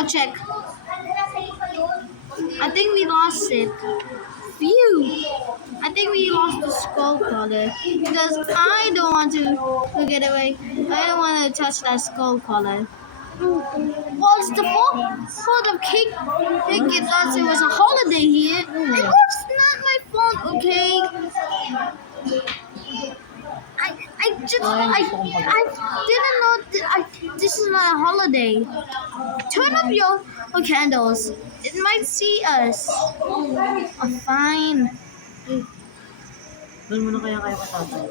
I'll check. I think we lost it. Phew. I think we lost the skull collar because I don't want to get away. I don't want to touch that skull collar. Well, it's the fault of Cake. Cake thought it was a holiday here. It was not my fault, okay? I didn't know this is not a holiday. Turn up your candles. It might see us. Oh, fine. Doon mo na kaya katatay.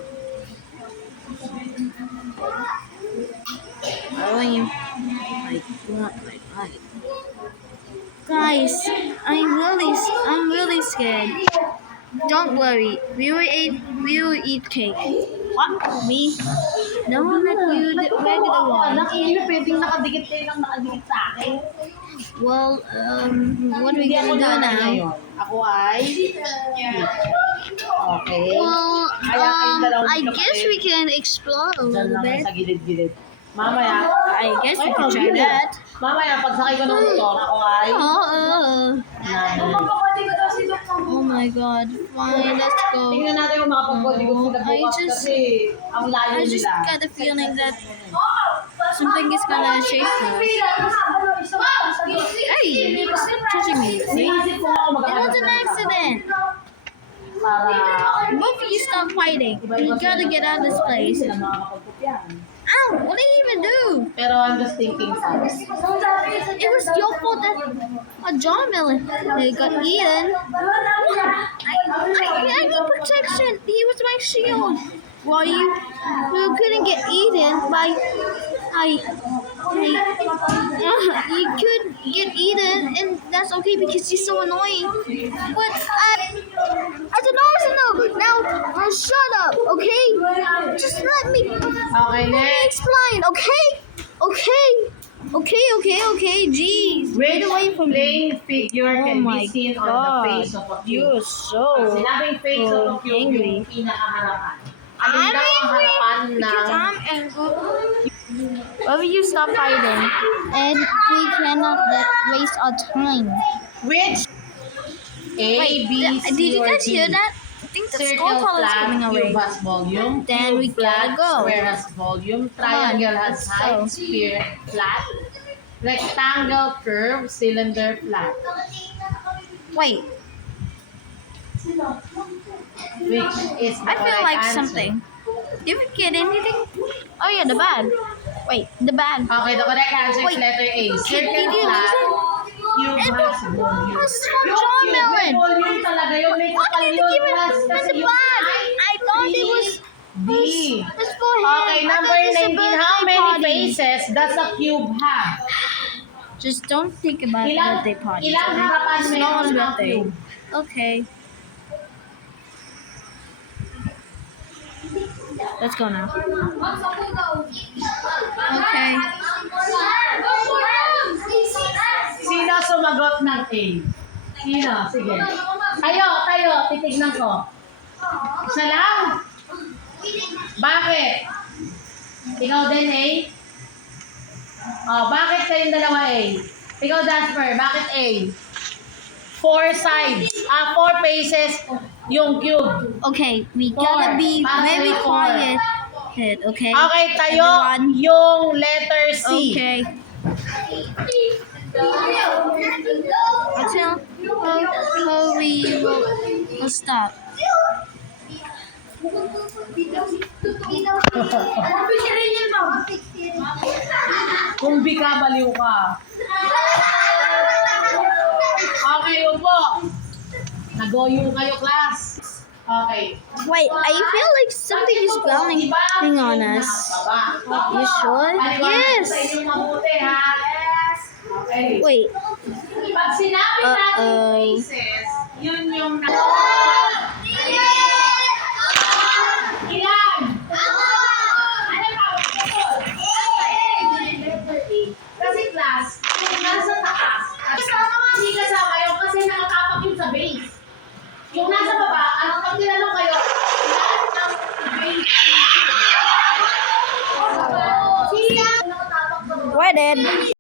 Guys, I'm really scared. Don't worry, we will eat cake. What? Me? No, not you, the regular one. Pwedeng nakadikit kayo lang nakadikit sa akin. Well, what are we gonna do now? Ako ay... Okay. Well, I guess we can explore a Diyan little lang bit. sa gilid-gilid. Mamaya. I guess we can try that. Mamaya, pagsakay ko ng motor, ako ay... Oh my god. Fine, let's go. Tingnan natin yung mga pagkodigo sila bukas kasi ang layo I just nila. got the feeling that something is gonna shake us. Hey, stop touching me. See? Naisip ko nga ako It was an accident. para... Both of you stop fighting. We gotta get out of this place. Sila makakapagkopyahan. Ow! What did you even do? Pero I'm just thinking first. It was your fault that John Miller got eaten. I need protection. He was my shield. While you couldn't get eaten by you could get eaten, and that's okay because you're so annoying. But I don't know. Now shut up, okay? Just let me Okay, explain, okay? Okay. Jeez, Which get away from me. playing figure Oh can my be seen on the god, face of a cube? you're so Sinabing face of a cube angry. yung pinakaharapan. I'm Alin daw ang harapan angry because ng... I'm angry. Why will you stop fighting? And we cannot waste our time. Which? A, Wait, B, C, did you or guys D? hear that? I think the skull Circle, color is flat, coming away. cube has volume. Then we Cube flat, gotta go. Square has volume. on, Triangle has let's height. go. Sphere flat. Rectangle, curve. Cylinder, flat. Wait, Which is the I feel correct like answer? something. Did we get anything? Oh yeah, the bad. Wait, the bad. Okay, the correct answer Wait, is letter A. Did Circle, you flat. listen? Cube And has volume. what's from John Cube, may Melon? volume talaga yun. May What kapal did yun. you give Plus, it? kasi The yung bad. I, I thought it was. D. Let's go ahead. Okay, I number thought it's a 19. How birthday many party. faces does a cube have? Just don't think about birthday parties. Ilang harapan It's no one's meron ang birthday. cube? Okay. Let's go now. Okay. Sino sumagot ng A? Sino? Sige. Tayo. Titignan ko. Isa lang? Bakit? Ikaw din A? Oh, bakit kayong dalawa A? Ikaw Jasper, bakit A? 4 sides. 4 faces yung cube. Okay, we gotta be Para very may four. quiet. Okay. Okay, tayo Everyone. yung letter C. Okay. Until we will stop. Kung di ka, baliw ka. Okay, upo. Nagoyo kayo, class. Okay. Wait, I feel like something is growling on us. You sure? Yes. Sa inyo mabuti, ha? Yes. Okay. Wait. Pag sinabi natin Uh-oh. faces, yun yung Ilan? Ano pa? Kasi class, yung nasa taas, hindi kasama yun kasi nakatapak yun sa base. Yung nasa baba, pag tinanong kayo, lahat ng base. Why did?